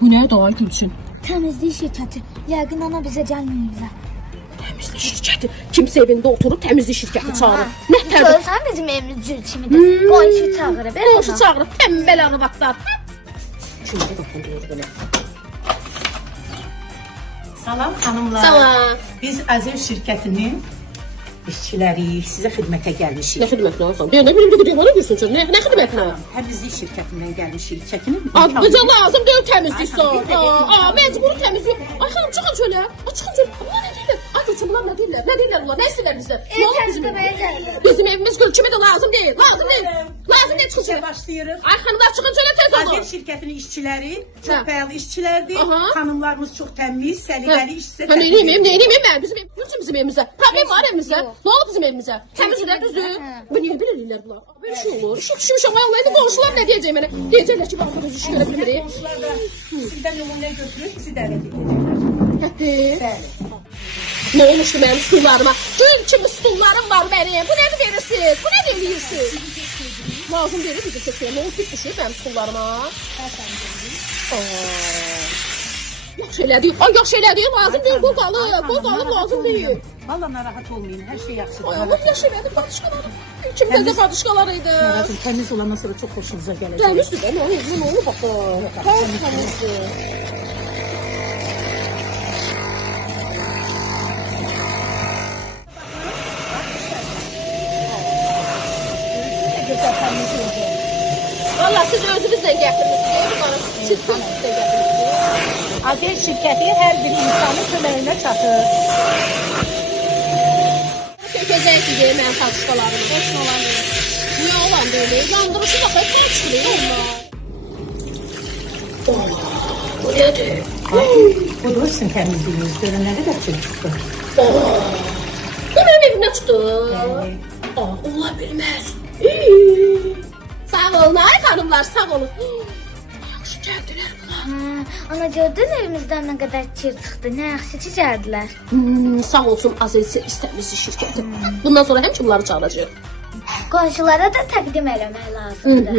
Bu ne daha Gülçin? Təmizlik şirkəti. Yəqin ana bizə gəlməyiblər. Təmizlik şirkəti. Kimsə evində oturub təmizlik şirkəti çağırır. Nə tərəf? Görsən bizim evimiz cür kimidir. Qonşu çağırır. Qonşu çağırır. Tənbəl arvadlar. Kimdə toxundular belə? Salam xanımlar. Salam. Biz Azev şirkətinin işçiləriyik. Sizə xidmətə gəlmişik. Nə xidmətinə olsan? Deyən nə bilim ki, deyən görsən ki, nə xidmətinə? Təmizlik şirkətindən gəlmişik. Çəkinin Bizə lazım deyil təmizlik son. Məcburi təmizlik. Ay xanım çıxın çölə. Çıxın çölə. Bunlar nə deyirlər? Ay Gülçin bunlar nə deyirlər? Nə deyirlər bunlar? Nə istəyirlər bizdən? Bizim evimiz Gül kimi də lazım deyil. Lazım deyil. Lazım deyil çıxın çölə. başlayırıq. Ay xanımlar çıxın çölə tez Azev olun. şirkətinin işçiləri çox fəal işçilərdir. Aha. Xanımlarımız çox təmiz, səliqəli işçi. Mən neyniyim mən? Bizim evimizə. Problem var evimizə. Nə oldu bizim evimizə? Təmizlər düzdür. Bu niyə belə eləyirlər bunlar? Böyle şey olur. İşe düşmüşəm ayaqlaydı. Qonşular nə deyəcək mənə? Deyəcəklər ki, bax bu iş görə bilmirik. Qonşular da sizdən nümunə götürüb bizi dəvət edəcəklər. Hətti. Bəli. Nə olmuşdu mənim stullarıma? Gül kimi stullarım var mənim. Bu nədir verirsiniz? Bu nədir eləyirsiniz? Lazım deyil bizə çəkəyə. Nə olub düşür mənim stullarıma? Yaxşı elədik. Ay yaxşı elədik. Lazım deyil. Bu qalıb lazım deyil. Valla narahat olmayın. Hər şey yaxşıdır. Ay Allah yaxşı elədik. Patışqalar. Kim təzə patışqalar idi? Narahatım təmiz olandan sonra çox xoşunuza gələcək. Təmizdir də. Nə oldu baxın. Təmizdir. Valla siz özünüzlə gətirmişsiniz. Siz özünüzlə gətirmişsiniz. Azev şirkəti hər bir insanın köməyinə çatır. Tökəcək ki, mən satışqalarını. Heç nə olan deyil. Niyə olan deyil? Yandırışı da bəs satışqılıyım onlar. Bu nədir? Bu da sizin təmizliyiniz. Görün nə qədər çil çıxdı. Bu mənim evimdən çıxdı. Bəli. Ola bilməz. Sağ olun ay xanımlar, sağ olun. Yaxşı gəldilər bunlar. Ana gördün evimizdən nə qədər kir çıxdı. Nə yaxşı ki gəldilər. Sağ olsun Azev istəmizli şirkəti. Bundan sonra həmişə bunları çağıracaq. Qonşulara da təqdim eləmək lazımdır.